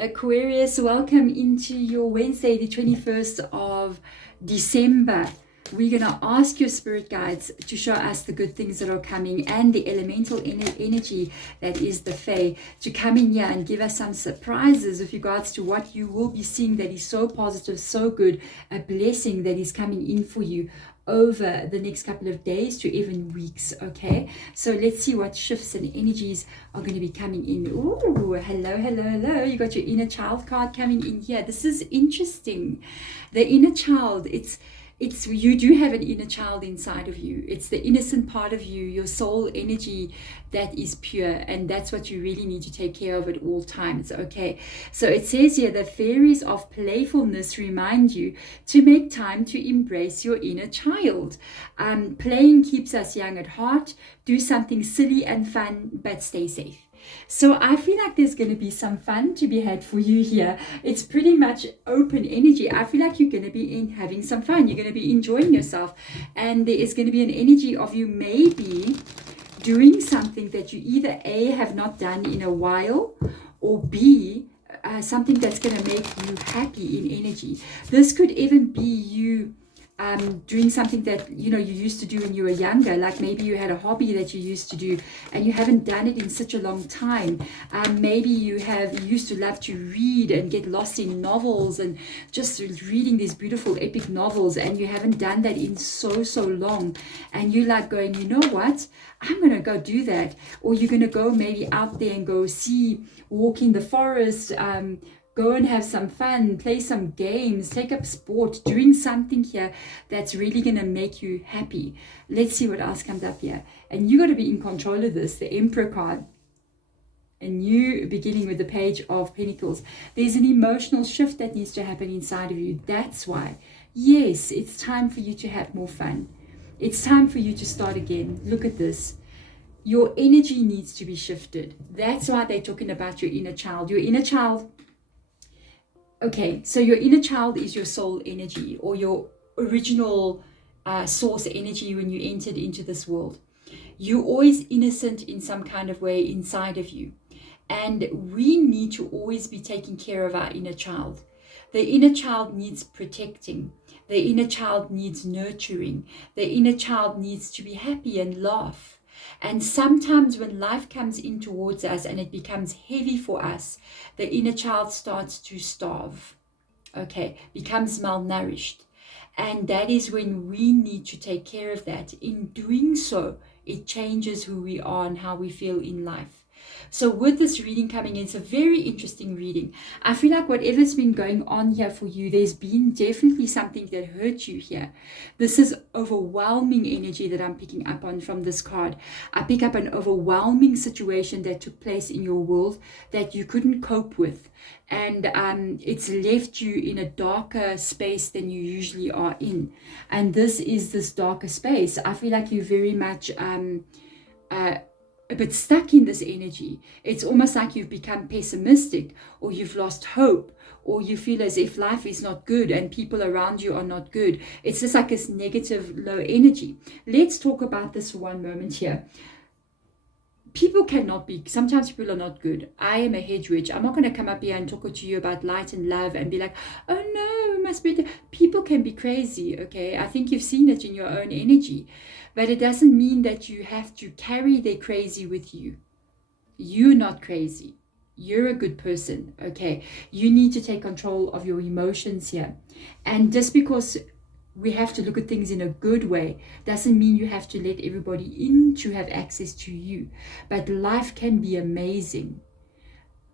Aquarius, welcome into your Wednesday, the 21st of December. We're going to ask your spirit guides to show us the good things that are coming and the elemental energy that is the Fae to come in here and give us some surprises with regards to what you will be seeing that is so positive, so good, a blessing that is coming in for you over the next couple of days to even weeks. Okay, so let's see what shifts and energies are going to be coming in. Ooh, hello, you got your inner child card coming in here. This is interesting. The inner child, it's you do have an inner child inside of you. It's the innocent part of you, your soul energy that is pure, and that's what you really need to take care of at all times. Okay, so it says here the fairies of playfulness remind you to make time to embrace your inner child. Playing keeps us young at heart. Do something silly and fun, but stay safe. So I feel like there's going to be some fun to be had for you here. It's pretty much open energy. I feel like you're going to be having some fun. You're going to be enjoying yourself. And there is going to be an energy of you maybe doing something that you either A, have not done in a while, or B, something that's going to make you happy in energy. This could even be you doing something that you used to do when you were younger, like maybe you had a hobby that you used to do and you haven't done it in such a long time. Maybe you used to love to read and get lost in novels and just reading these beautiful epic novels, and you haven't done that in so long, and you're like going, you know what, I'm gonna go do that. Or you're gonna go maybe out there and go walk in the forest, go and have some fun, play some games, take up sport, doing something here that's really going to make you happy. Let's see what else comes up here. And you got to be in control of this, the Emperor card. A new beginning with the Page of Pentacles. There's an emotional shift that needs to happen inside of you. That's why. Yes, it's time for you to have more fun. It's time for you to start again. Look at this. Your energy needs to be shifted. That's why they're talking about your inner child. Your inner child. Okay, so your inner child is your soul energy, or your original source energy when you entered into this world. You're always innocent in some kind of way inside of you. And we need to always be taking care of our inner child. The inner child needs protecting. The inner child needs nurturing. The inner child needs to be happy and laugh. And sometimes when life comes in towards us and it becomes heavy for us, the inner child starts to starve, okay, becomes malnourished. And that is when we need to take care of that. In doing so, it changes who we are and how we feel in life. So with this reading coming in, it's a very interesting reading. I feel like whatever's been going on here for you, there's been definitely something that hurt you here. This is overwhelming energy that I'm picking up on from this card. I pick up an overwhelming situation that took place in your world that you couldn't cope with. And it's left you in a darker space than you usually are in. And this is this darker space. I feel like you're very much a bit stuck in this energy. It's almost like you've become pessimistic, or you've lost hope, or you feel as if life is not good and people around you are not good. It's just like this negative, low energy. Let's talk about this for one moment here. People cannot be, sometimes people are not good. I am a hedge witch. I'm not going to come up here and talk to you about light and love and be like, oh no, it must be. People can be crazy, okay? I think you've seen it in your own energy. But it doesn't mean that you have to carry their crazy with you. You're not crazy. You're a good person, okay? You need to take control of your emotions here. And just because we have to look at things in a good way doesn't mean you have to let everybody in to have access to you. But life can be amazing.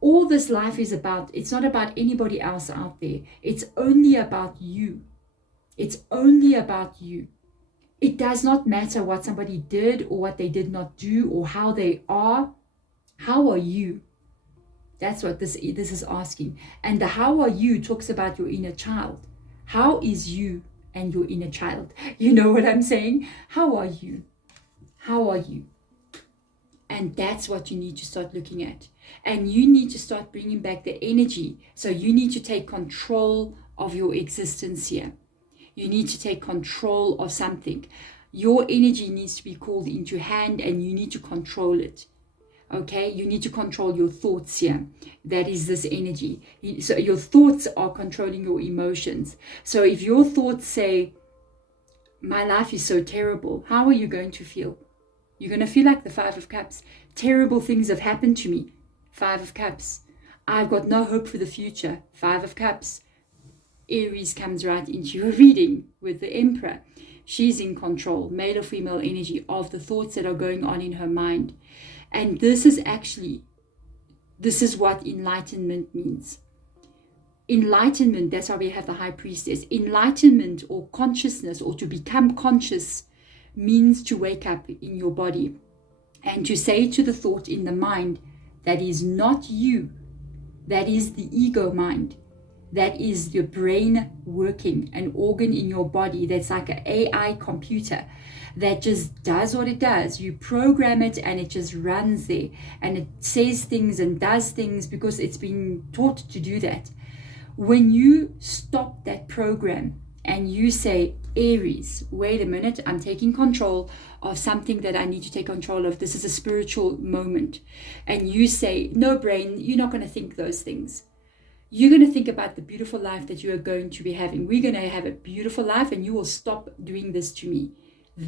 All this life is about, it's not about anybody else out there. It's only about you. It's only about you. It does not matter what somebody did or what they did not do or how they are. How are you? That's what this is asking. And the how are you talks about your inner child. How is you and your inner child? You know what I'm saying? How are you? How are you? And that's what you need to start looking at. And you need to start bringing back the energy. So you need to take control of your existence here. You need to take control of something. Your energy needs to be called into hand and you need to control it. Okay, you need to control your thoughts here. That is this energy. So your thoughts are controlling your emotions. So if your thoughts say, my life is so terrible, how are you going to feel? You're going to feel like the Five of Cups. Terrible things have happened to me. Five of Cups. I've got no hope for the future. Five of Cups. Aries comes right into your reading with the Emperor. She's in control, male or female energy, of the thoughts that are going on in her mind. And this is what enlightenment means. Enlightenment, that's why we have the High Priestess. Enlightenment, or consciousness, or to become conscious, means to wake up in your body and to say to the thought in the mind, that is not you, that is the ego mind, that is your brain working, an organ in your body that's like an AI computer that just does what it does. You program it and it just runs there, and it says things and does things because it's been taught to do that. When you stop that program and you say, Aries, wait a minute, I'm taking control of something that I need to take control of. This is a spiritual moment. And you say, no, brain, you're not going to think those things. You're going to think about the beautiful life that you are going to be having. We're going to have a beautiful life, and you will stop doing this to me.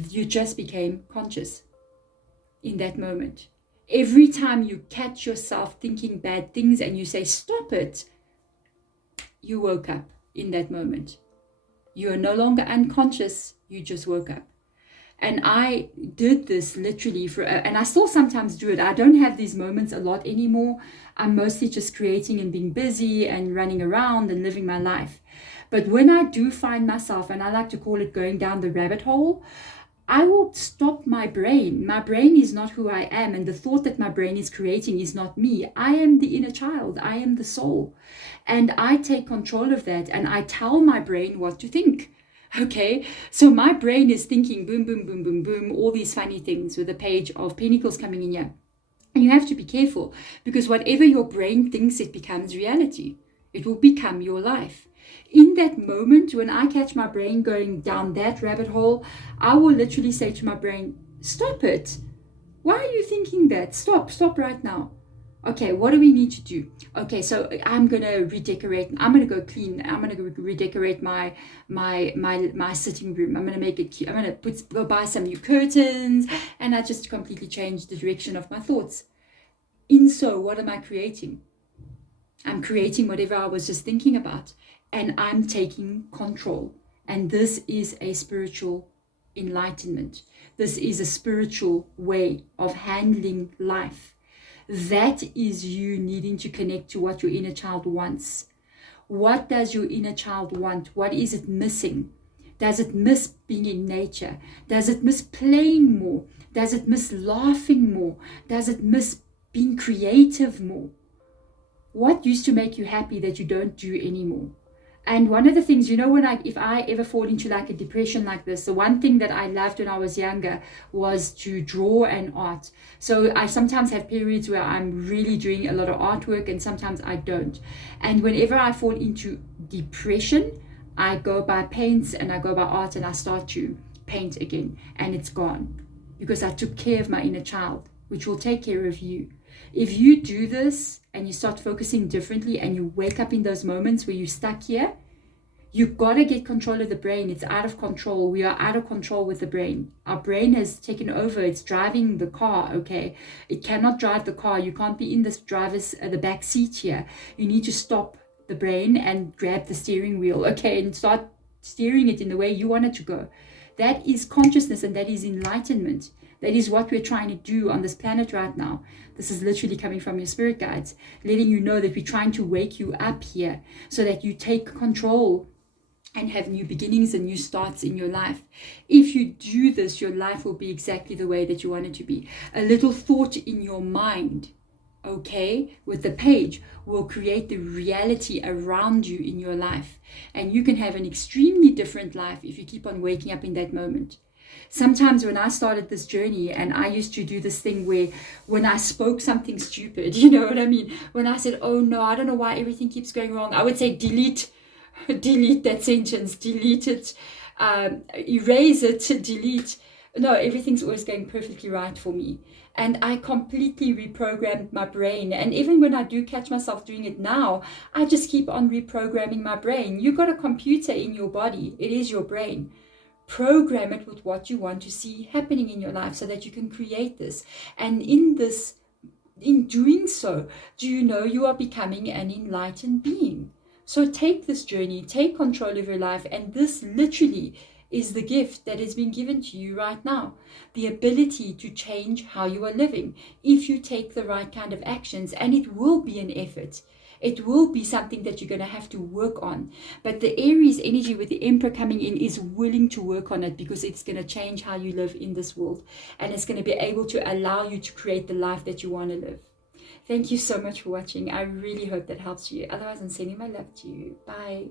You just became conscious in that moment. Every time you catch yourself thinking bad things and you say, stop it, you woke up in that moment. You are no longer unconscious, you just woke up. And I did this literally and I still sometimes do it. I don't have these moments a lot anymore. I'm mostly just creating and being busy and running around and living my life. But when I do find myself, and I like to call it going down the rabbit hole, I will stop my brain. My brain is not who I am, and the thought that my brain is creating is not me. I am the inner child. I am the soul. And I take control of that, and I tell my brain what to think. Okay, so my brain is thinking boom, boom, boom, boom, boom, all these funny things with the Page of Pentacles coming in here. And you have to be careful, because whatever your brain thinks, it becomes reality. It will become your life. In that moment, when I catch my brain going down that rabbit hole, I will literally say to my brain, stop it. Why are you thinking that? Stop right now. Okay, what do we need to do? Okay, so I'm going to redecorate. I'm going to go clean. I'm going to redecorate my sitting room. I'm going to make it cute. I'm going to go buy some new curtains. And I just completely changed the direction of my thoughts. So what am I creating? I'm creating whatever I was just thinking about. And I'm taking control. And this is a spiritual enlightenment. This is a spiritual way of handling life. That is you needing to connect to what your inner child wants. What does your inner child want? What is it missing? Does it miss being in nature? Does it miss playing more? Does it miss laughing more? Does it miss being creative more? What used to make you happy that you don't do anymore? And one of the things, if I ever fall into like a depression like this, the one thing that I loved when I was younger was to draw and art. So I sometimes have periods where I'm really doing a lot of artwork, and sometimes I don't. And whenever I fall into depression, I go buy paints and I go buy art and I start to paint again, and it's gone because I took care of my inner child, which will take care of you. If you do this and you start focusing differently and you wake up in those moments where you're stuck here, you've got to get control of the brain. It's out of control. We are out of control with the brain. Our brain has taken over. It's driving the car, okay? It cannot drive the car. You can't be in the back seat here. You need to stop the brain and grab the steering wheel, okay? And start steering it in the way you want it to go. That is consciousness, and that is enlightenment. That is what we're trying to do on this planet right now. This is literally coming from your spirit guides, letting you know that we're trying to wake you up here so that you take control and have new beginnings and new starts in your life. If you do this, your life will be exactly the way that you want it to be. A little thought in your mind, okay, with the Page, will create the reality around you in your life. And you can have an extremely different life if you keep on waking up in that moment. Sometimes when I started this journey, and I used to do this thing where when I spoke something stupid, you know what I mean? When I said, oh no, I don't know why everything keeps going wrong, I would say delete that sentence, delete it, erase it, delete. No, everything's always going perfectly right for me. And I completely reprogrammed my brain. And even when I do catch myself doing it now, I just keep on reprogramming my brain. You've got a computer in your body. It is your brain. Program it with what you want to see happening in your life so that you can create this. And in doing so, do you know you are becoming an enlightened being? So take this journey, take control of your life, and this literally is the gift that has been given to you right now. The ability to change how you are living if you take the right kind of actions, and it will be an effort. It will be something that you're going to have to work on. But the Aries energy with the Emperor coming in is willing to work on it because it's going to change how you live in this world. And it's going to be able to allow you to create the life that you want to live. Thank you so much for watching. I really hope that helps you. Otherwise, I'm sending my love to you. Bye.